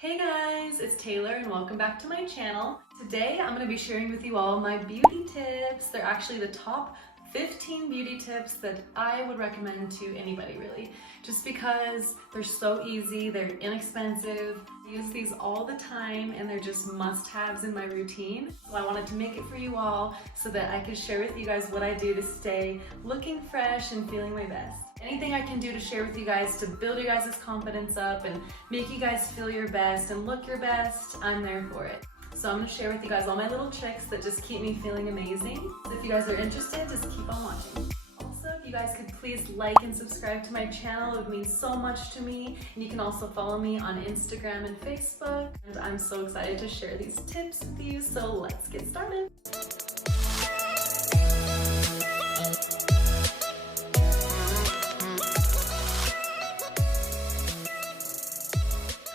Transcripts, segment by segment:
Hey guys, it's Taylor and welcome back to my channel. Today I'm going to be sharing with you all my beauty tips. They're actually the top 15 beauty tips that I would recommend to anybody really, just because they're so easy, they're inexpensive. I use these all the time and they're just must-haves in my routine. So I wanted to make it for you all so that I could share with you guys what I do to stay looking fresh and feeling my best. Anything I can do to share with you guys to build your guys' confidence up and make you guys feel your best and look your best, I'm there for it. So I'm going to share with you guys all my little tricks that just keep me feeling amazing. So if you guys are interested, just keep on watching. Also, if you guys could please like and subscribe to my channel, it would mean so much to me. And you can also follow me on Instagram and Facebook. And I'm so excited to share these tips with you, so let's get started.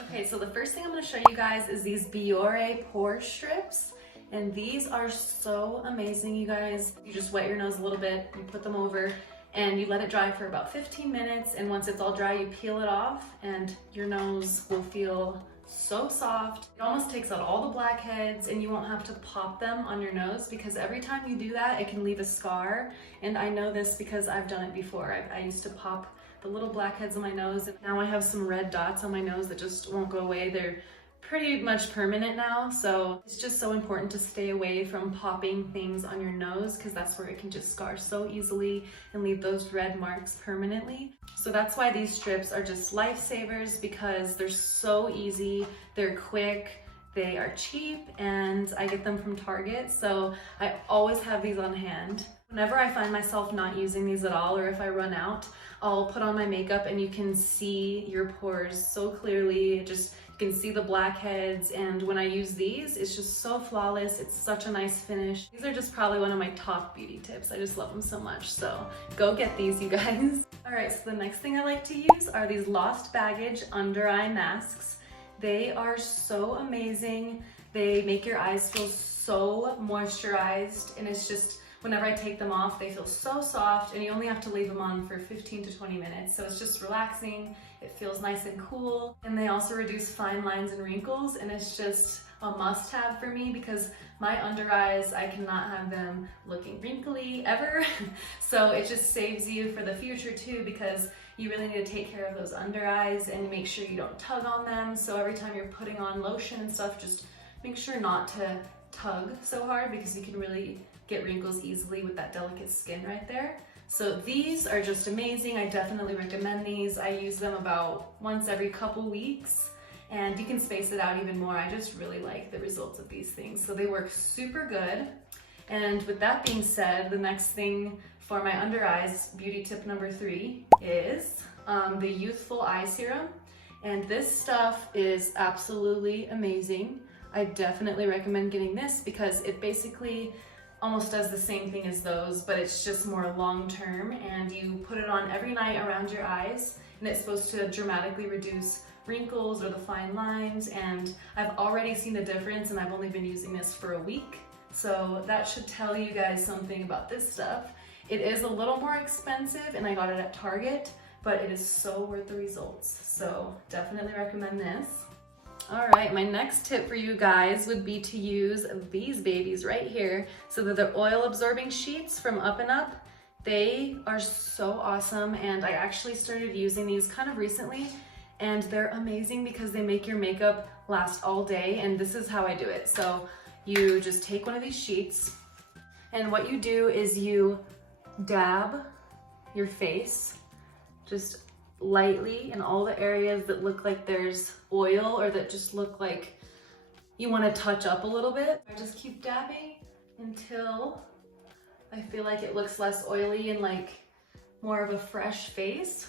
Okay, so the first thing I'm going to show you guys is these Bioré Pore strips. And these are so amazing, you guys. You just wet your nose a little bit, you put them over, and you let it dry for about 15 minutes. And once it's all dry, you peel it off, and your nose will feel so soft. It almost takes out all the blackheads, and you won't have to pop them on your nose, because every time you do that, it can leave a scar. And I know this because I've done it before. I used to pop the little blackheads on my nose, and now I have some red dots on my nose that just won't go away. They're pretty much permanent now, so it's just so important to stay away from popping things on your nose, because that's where it can just scar so easily and leave those red marks permanently. So that's why these strips are just lifesavers, because they're so easy, they're quick, they are cheap, and I get them from Target, so I always have these on hand. Whenever I find myself not using these at all, or if I run out, I'll put on my makeup and you can see your pores so clearly. You can see the blackheads, and when I use these, it's just so flawless. It's such a nice finish. These are just probably one of my top beauty tips. I just love them so much, so go get these, you guys. All right, so the next thing I like to use are these Lost Baggage under eye masks. They are so amazing. They make your eyes feel so moisturized, and it's just, whenever I take them off, they feel so soft, and you only have to leave them on for 15 to 20 minutes. So it's just relaxing, it feels nice and cool, and they also reduce fine lines and wrinkles, and it's just a must-have for me, because my under eyes, I cannot have them looking wrinkly ever. So it just saves you for the future too, because you really need to take care of those under eyes and make sure you don't tug on them. So every time you're putting on lotion and stuff, just make sure not to tug so hard, because you can really get wrinkles easily with that delicate skin right there. So these are just amazing. I definitely recommend these. I use them about once every couple weeks, and you can space it out even more. I just really like the results of these things. So they work super good. And with that being said, the next thing for my under eyes, beauty tip number 3, is the Youthful Eye Serum. And this stuff is absolutely amazing. I definitely recommend getting this, because it basically almost does the same thing as those, but it's just more long-term, and you put it on every night around your eyes, and it's supposed to dramatically reduce wrinkles or the fine lines. And I've already seen a difference, and I've only been using this for a week, so that should tell you guys something about this stuff. It is a little more expensive, and I got it at Target, but it is so worth the results, so definitely recommend this. All right, my next tip for you guys would be to use these babies right here. So they're the oil absorbing sheets from Up&Up. They are so awesome, and I actually started using these kind of recently, and they're amazing because they make your makeup last all day. And this is how I do it. So you just take one of these sheets, and what you do is you dab your face just lightly in all the areas that look like there's oil, or that just look like you want to touch up a little bit. I just keep dabbing until I feel like it looks less oily and like more of a fresh face.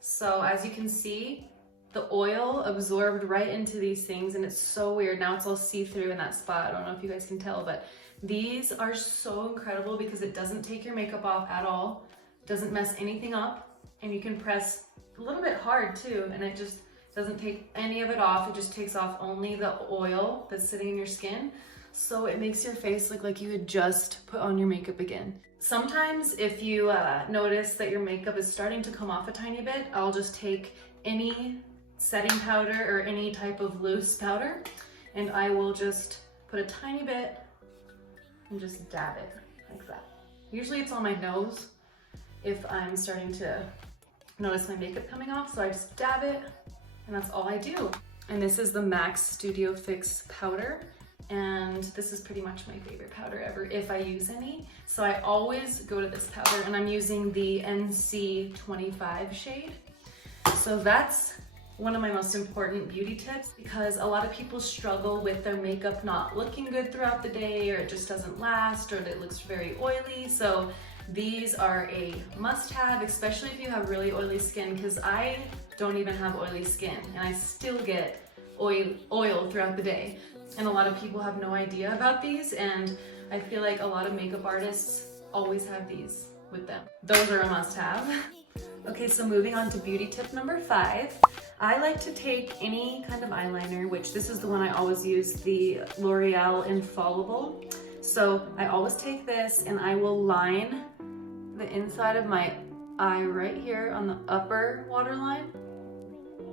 So as you can see, the oil absorbed right into these things, and it's so weird. Now it's all see-through in that spot. I don't know if you guys can tell, but these are so incredible because it doesn't take your makeup off at all, doesn't mess anything up. And you can press a little bit hard too, and it just doesn't take any of it off. It just takes off only the oil that's sitting in your skin. So it makes your face look like you had just put on your makeup again. Sometimes if you notice that your makeup is starting to come off a tiny bit, I'll just take any setting powder or any type of loose powder, and I will just put a tiny bit and just dab it like that. Usually it's on my nose if I'm starting to notice my makeup coming off, so I just dab it and that's all I do. And this is the MAC Studio Fix powder, and this is pretty much my favorite powder ever if I use any. So I always go to this powder, and I'm using the NC25 shade. So that's one of my most important beauty tips, because a lot of people struggle with their makeup not looking good throughout the day, or it just doesn't last, or it looks very oily. So these are a must-have, especially if you have really oily skin, because I don't even have oily skin and I still get oil throughout the day. And a lot of people have no idea about these, and I feel like a lot of makeup artists always have these with them. Those are a must-have. Okay, so moving on to beauty tip number 5. I like to take any kind of eyeliner, which this is the one I always use, the L'Oreal Infallible. So I always take this and I will line the inside of my eye right here on the upper waterline.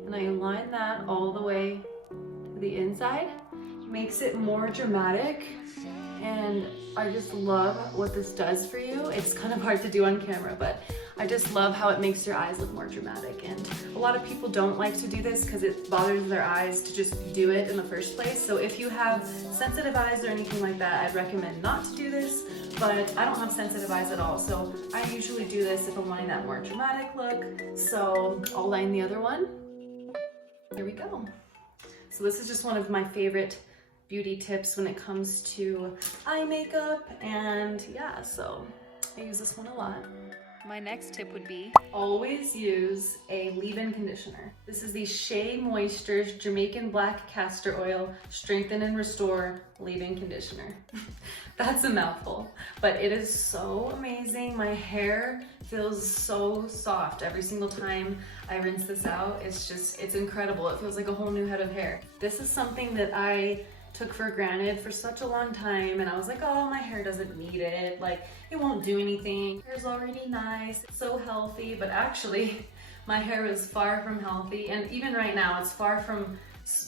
And I line that all the way to the inside. Makes it more dramatic, and I just love what this does for you. It's kind of hard to do on camera, but I just love how it makes your eyes look more dramatic. And a lot of people don't like to do this because it bothers their eyes to just do it in the first place. So if you have sensitive eyes or anything like that, I'd recommend not to do this, but I don't have sensitive eyes at all. So I usually do this if I'm wanting that more dramatic look. So I'll line the other one. There we go. So this is just one of my favorite beauty tips when it comes to eye makeup, and yeah, so I use this one a lot. My next tip would be always use a leave-in conditioner. This is the Shea Moisture's Jamaican Black Castor Oil Strengthen and Restore Leave-In Conditioner. That's a mouthful, but it is so amazing. My hair feels so soft every single time I rinse this out. It's incredible. It feels like a whole new head of hair. This is something that I took for granted for such a long time, and I was like, oh, my hair doesn't need it, like it won't do anything, hair's already nice, it's so healthy. But actually my hair is far from healthy, and even right now it's far from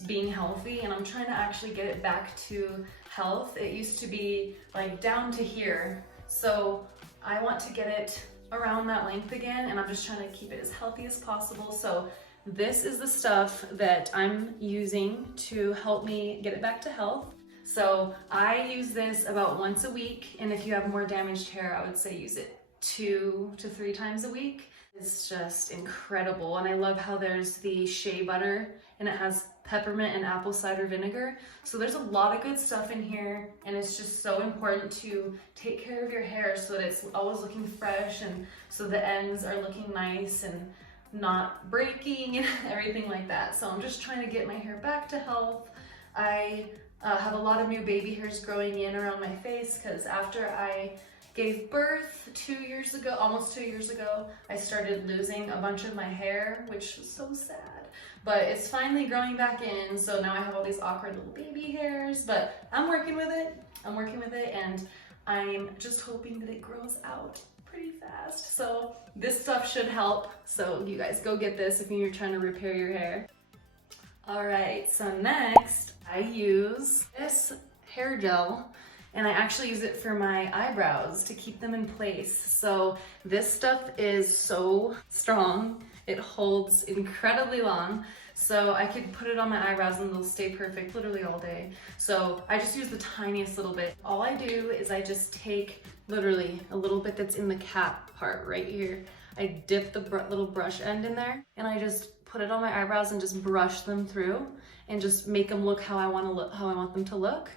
being healthy, and I'm trying to actually get it back to health. It used to be like down to here, so I want to get it around that length again, and I'm just trying to keep it as healthy as possible. So this is the stuff that I'm using to help me get it back to health. So I use this about once a week, and if you have more damaged hair, I would say use it 2 to 3 times a week. It's just incredible, and I love how there's the shea butter, and it has peppermint and apple cider vinegar. So there's a lot of good stuff in here, and it's just so important to take care of your hair so that it's always looking fresh, and so the ends are looking nice and not breaking and everything like that. So I'm just trying to get my hair back to health. I have a lot of new baby hairs growing in around my face, because after I gave birth 2 years ago, almost 2 years ago, I started losing a bunch of my hair, which was so sad. But it's finally growing back in, so now I have all these awkward little baby hairs, but I'm working with it. And I'm just hoping that it grows out pretty fast. So this stuff should help. So you guys go get this if you're trying to repair your hair. All right, so next I use this hair gel, and I actually use it for my eyebrows to keep them in place. So this stuff is so strong. It holds incredibly long. So I could put it on my eyebrows and they'll stay perfect literally all day. So I just use the tiniest little bit. All I do is I just take literally a little bit that's in the cap part right here. I dip the little brush end in there, and I just put it on my eyebrows and just brush them through and just make them look how I want them to look.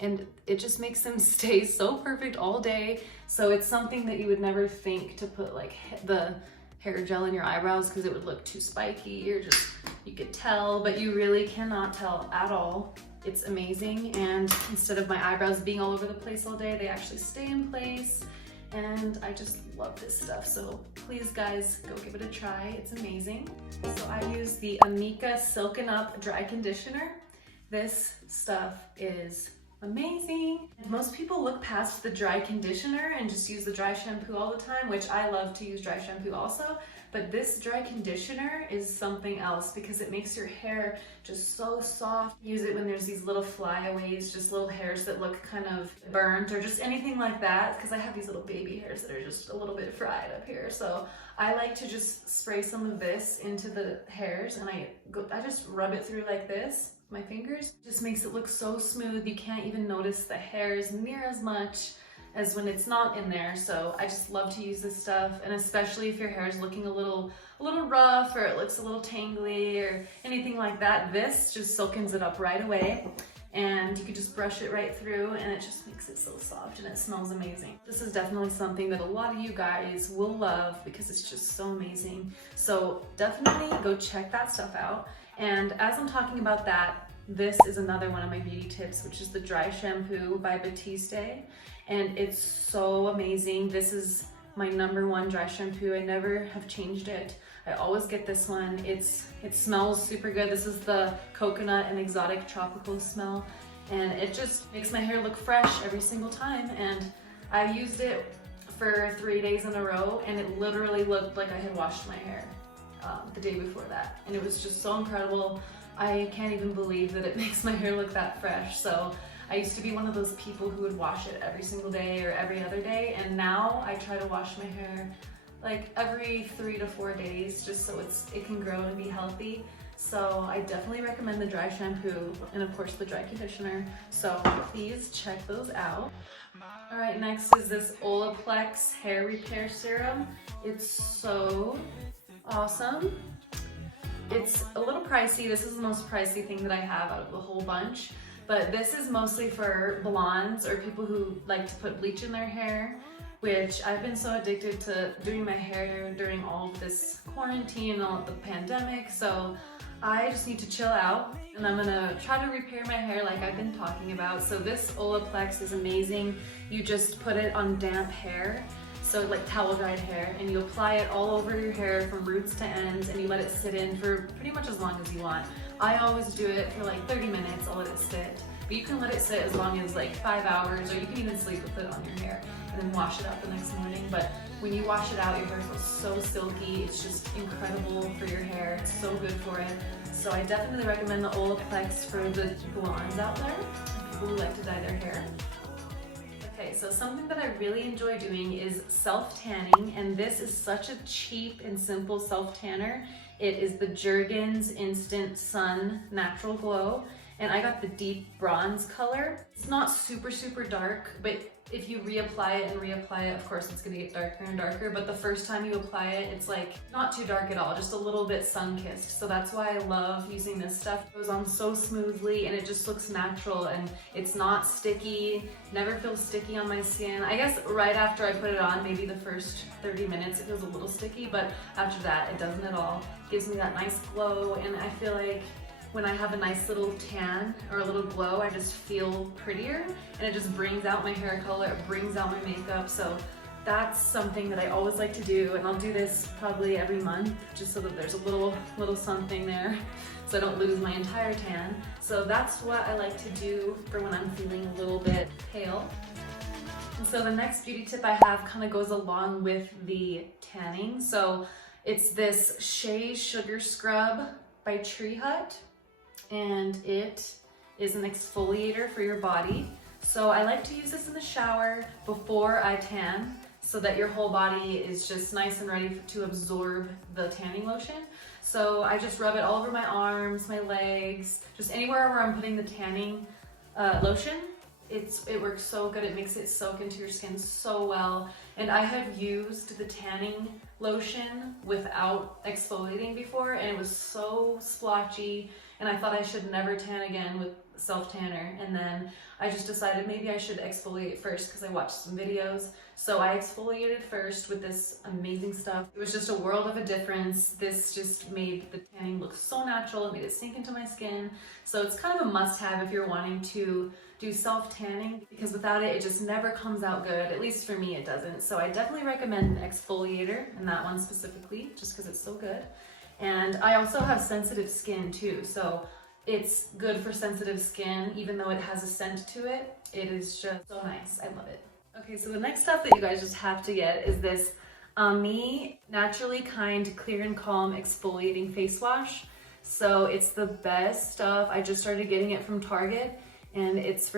And it just makes them stay so perfect all day. So it's something that you would never think to put like the hair gel in your eyebrows, because it would look too spiky, or just, you could tell, but you really cannot tell at all. It's amazing, and instead of my eyebrows being all over the place all day, they actually stay in place, and I just love this stuff. So please guys, go give it a try, it's amazing. So I use the Amika Silken Up Dry Conditioner. This stuff is amazing. Most people look past the dry conditioner and just use the dry shampoo all the time, which I love to use dry shampoo also, but this dry conditioner is something else because it makes your hair just so soft. Use it when there's these little flyaways, just little hairs that look kind of burnt or just anything like that, because I have these little baby hairs that are just a little bit fried up here. So I like to just spray some of this into the hairs, and I just rub it through like this, my fingers. It just makes it look so smooth. You can't even notice the hairs near as much as when it's not in there. So I just love to use this stuff, and especially if your hair is looking a little rough, or it looks a little tangly or anything like that, this just silkens it up right away, and you can just brush it right through, and it just makes it so soft, and it smells amazing. This is definitely something that a lot of you guys will love because it's just so amazing. So definitely go check that stuff out. And as I'm talking about that, this is another one of my beauty tips, which is the dry shampoo by Batiste. And it's so amazing. This is my #1 dry shampoo. I never have changed it. I always get this one. It smells super good. This is the coconut and exotic tropical smell. And it just makes my hair look fresh every single time. And I used it for 3 days in a row, and it literally looked like I had washed my hair the day before that. And it was just so incredible. I can't even believe that it makes my hair look that fresh. So I used to be one of those people who would wash it every single day or every other day, and now I try to wash my hair like every 3 to 4 days, just so it can grow and be healthy. So I definitely recommend the dry shampoo and of course the dry conditioner. So please check those out. All right, next is this Olaplex hair repair serum. It's so awesome. It's a little pricey. This is the most pricey thing that I have out of the whole bunch. But this is mostly for blondes or people who like to put bleach in their hair, which I've been so addicted to doing my hair during all of this quarantine and all of the pandemic. So I just need to chill out, and I'm gonna try to repair my hair like I've been talking about. So this Olaplex is amazing. You just put it on damp hair, so like towel dried hair, and you apply it all over your hair from roots to ends, and you let it sit in for pretty much as long as you want. I always do it for like 30 minutes, I'll let it sit. But you can let it sit as long as like 5 hours, or you can even sleep with it on your hair and then wash it out the next morning. But when you wash it out, your hair feels so silky. It's just incredible for your hair. It's so good for it. So I definitely recommend the Olaplex for the blondes out there, people who like to dye their hair. Okay, so something that I really enjoy doing is self-tanning, and this is such a cheap and simple self-tanner. It is the Jergens Instant Sun Natural Glow, and I got the deep bronze color. It's not super dark, but if you reapply it, of course it's gonna get darker and darker, but the first time you apply it, it's like not too dark at all, just a little bit sun-kissed. So that's why I love using this stuff. It goes on so smoothly, and it just looks natural, and it's not sticky, never feels sticky on my skin. I guess right after I put it on, maybe the first 30 minutes, it feels a little sticky, but after that, it doesn't at all. It gives me that nice glow, and I feel like when I have a nice little tan or a little glow, I just feel prettier, and it just brings out my hair color, it brings out my makeup. So that's something that I always like to do, and I'll do this probably every month just so that there's a little something there so I don't lose my entire tan. So that's what I like to do for when I'm feeling a little bit pale. And so the next beauty tip I have kind of goes along with the tanning. So it's this Shea Sugar Scrub by TreeHut, and it is an exfoliator for your body. So I like to use this in the shower before I tan, so that your whole body is just nice and ready to absorb the tanning lotion. So I just rub it all over my arms, my legs, just anywhere where I'm putting the tanning lotion. It works so good. It makes it soak into your skin so well. And I have used the tanning lotion without exfoliating before, and it was so splotchy, and I thought I should never tan again with self-tanner. And then I just decided maybe I should exfoliate first because I watched some videos. So I exfoliated first with this amazing stuff. It was just a world of a difference. This just made the tanning look so natural. It made it sink into my skin. So it's kind of a must-have if you're wanting to do self-tanning, because without it, it just never comes out good. At least for me, it doesn't. So I definitely recommend an exfoliator, and that one specifically, just because it's so good. And I also have sensitive skin too, so it's good for sensitive skin. Even though it has a scent to it, it is just so nice. I love it. Okay, so the next stuff that you guys just have to get is this Amie Naturally Kind Clear and Calm Exfoliating Face Wash. So it's the best stuff. I just started getting it from Target, and it's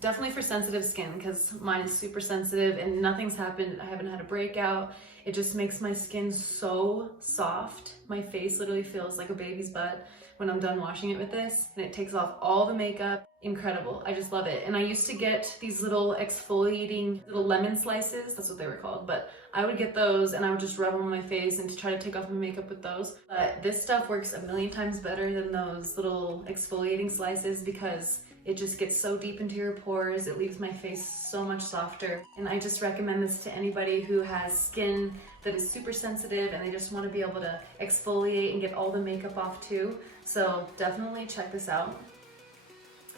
definitely for sensitive skin because mine is super sensitive and nothing's happened. I haven't had a breakout. It just makes my skin so soft. My face literally feels like a baby's butt when I'm done washing it with this, and it takes off all the makeup. Incredible. I just love it. And I used to get these little exfoliating little lemon slices. That's what they were called, but I would get those and I would just rub them on my face and to try to take off my makeup with those. But this stuff works a million times better than those little exfoliating slices because it just gets so deep into your pores. It leaves my face so much softer. And I just recommend this to anybody who has skin that is super sensitive and they just want to be able to exfoliate and get all the makeup off too. So definitely check this out.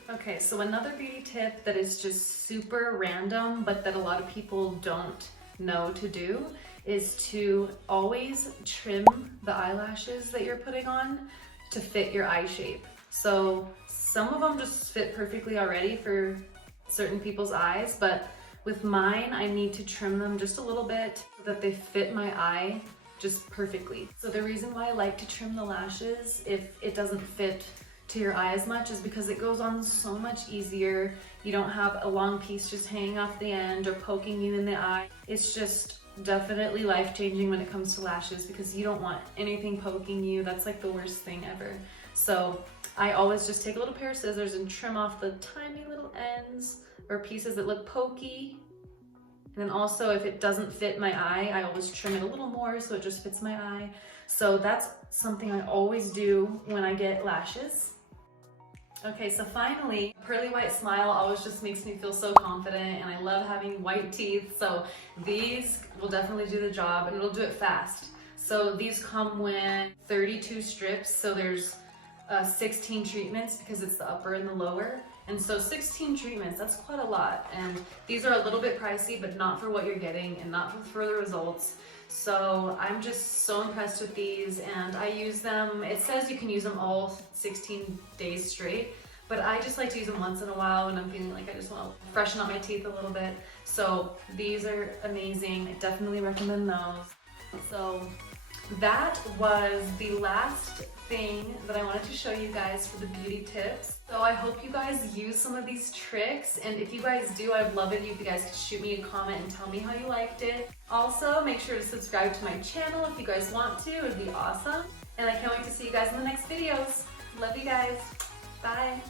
Okay, so another beauty tip that is just super random, but that a lot of people don't know to do, is to always trim the eyelashes that you're putting on to fit your eye shape. So some of them just fit perfectly already for certain people's eyes, but with mine, I need to trim them just a little bit so that they fit my eye just perfectly. So the reason why I like to trim the lashes if it doesn't fit to your eye as much is because it goes on so much easier. You don't have a long piece just hanging off the end or poking you in the eye. It's just definitely life-changing when it comes to lashes because you don't want anything poking you. That's like the worst thing ever. So I always just take a little pair of scissors and trim off the tiny little ends or pieces that look pokey. And then also if it doesn't fit my eye, I always trim it a little more so it just fits my eye. So that's something I always do when I get lashes. Okay, so finally, a pearly white smile always just makes me feel so confident, and I love having white teeth, so these will definitely do the job, and it'll do it fast. So these come with 32 strips, so there's 16 treatments because it's the upper and the lower. And so 16 treatments, that's quite a lot. And these are a little bit pricey, but not for what you're getting and not for the results. So I'm just so impressed with these, and I use them. It says you can use them all 16 days straight, but I just like to use them once in a while when I'm feeling like I just want to freshen up my teeth a little bit. So these are amazing. I definitely recommend those. So that was the last thing that I wanted to show you guys for the beauty tips. So I hope you guys use some of these tricks, and if you guys do, I'd love it if you guys could shoot me a comment and tell me how you liked it. Also, make sure to subscribe to my channel if you guys want to. It would be awesome. And I can't wait to see you guys in the next videos. Love you guys. Bye.